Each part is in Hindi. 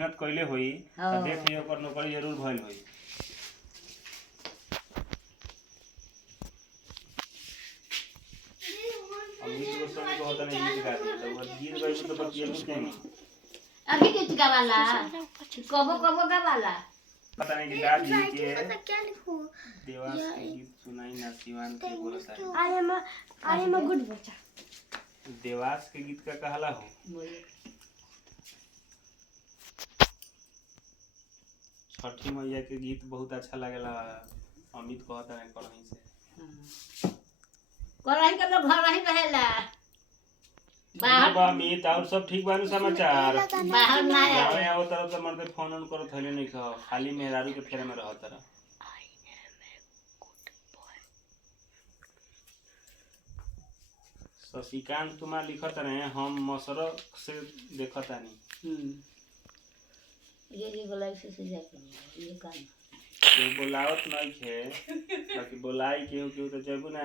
मेहनत कइले होई त देख लियो ओकर नौकरी जरूर भइल होई। अमित गोस्वामी को होता नहीं गीत गाती तो वो गीत गाई तो बतियलू नहीं। अभी गीत गावाला कबो कबो गावाला पता नहीं कि दादी के देवास के गीत सुनाई ना सिवान के बोलता है। आई एम अ गुड बच्चा। देवास के गीत का कहला हो। छठी मैया के गीत बहुत अच्छा लगेला। अमित कहता है करही से करही के लोग घर ही रहेला बाहर बा अमित और सब ठीक बानु समाचार बाहर ना गावे आओ तरफ तो मरते फोन ऑन करो थैले नहीं खा खाली मेहरारू के फेरे में रहत रहा। शशिकांत तुम्हारा लिखत रहे हम मसरक से देखता नहीं। ये बोलाई से जाके ये काम तो बोलावत नहीं खे बाकी बोलाई केहू तो जबू ना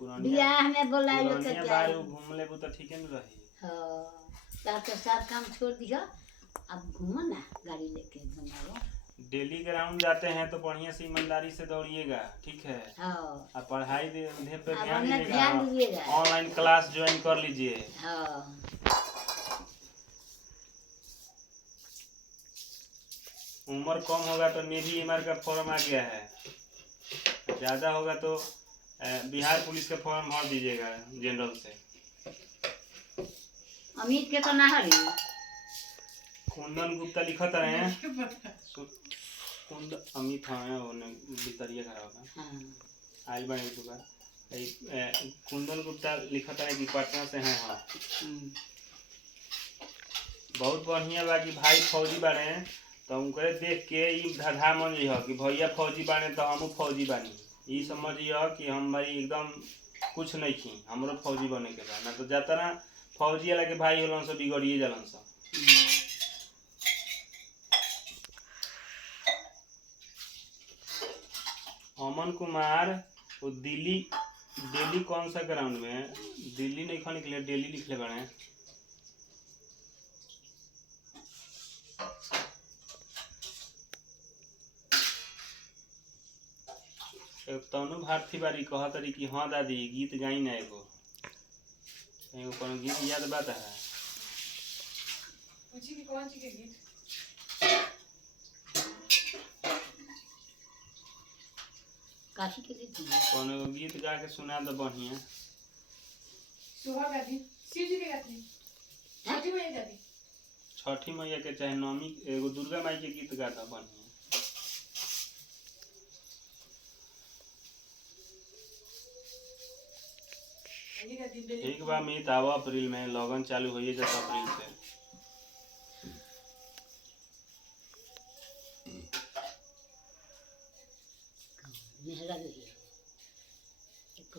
पुरानिया बियाह में बोलाई तो पुरानिया बार घूम लेबू तो ठीक है न रही। हां ता तो सब काम छोड़ दिया अब घूमो ना गाड़ी लेके घुमाओ। डेली ग्राउंड जाते हैं तो बढ़िया से ईमानदारी से दौड़िएगा ठीक है। हां आप पढ़ाई पे ध्यान ध्यान दीजिएगा। ऑनलाइन क्लास ज्वाइन कर लीजिए। हां उम्र कम होगा तो नेवी एमआर का फॉर्म आ गया है। ज़्यादा होगा तो बिहार पुलिस का फॉर्म भर दीजिएगा जनरल से। अमित के तो ना हरी कुंदन गुप्ता लिखत रहे हैं कुंद अमित हाँ वो भितरिया खड़ा होगा। हां आइल बने दुकान कुंदन गुप्ता लिखत है कि पटना से हैं। हाँ बहुत बढ़िया बा कि भाई फौजी बाड़े हैं तो उनके देख के ई धधा मन रही कि भैया फौजी बाने तो हमू फौजी बानी। ई समझिए कि हम भाई एकदम कुछ नहीं थी हमरो फौजी बने के बा ना तो जाता ना फौजी वाला के भाई होलन से बिगड़िए जालन से। अमन कुमार वो दिल्ली कौन सा ग्राउंड में दिल्ली नहीं खा निकले दिल्ली लिखले बने। तनु भारती बारी कहत रही कि हाँ दादी गीत गाई ना एगो कोनो गीत याद बात है। पूछी कि कौन सी के गीत काशी के गीत कोनो गीत गा के सुना दो बढ़िया। सुबह गाती शिव जी के गाती छठी मैया गाती छठी मैया के चाहे नवमी एगो दुर्गा माई के गीत गा दो बढ़िया। एक बार मीत आवा अप्रैल में लगन चालू होइए जाता अप्रैल से।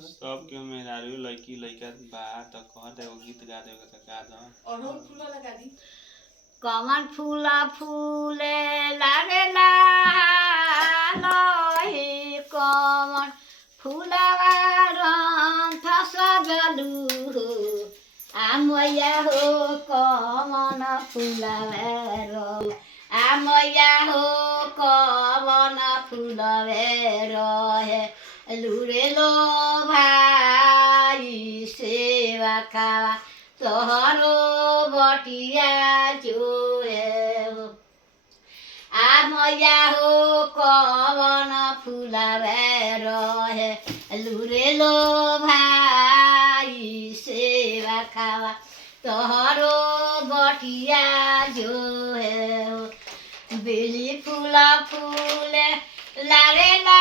सब के मेहरारू लड़की लड़का बा तो कह दे गीत गा दे तो गा दो। और हम फूल लगा दी कमल फूला फूले लागेला लोही कमल फूलावा रंग सजलू आमया हो कमन फूलावा आमया हो कमन फूलावा लुरे लो भाई सेवा खावा तोहरो बटिया जो है आमया हो कवन फूलावे रहे लुरे लो भाई सेवा खावा तोहरो बटिया जो है बेली फूला फूले लारे ला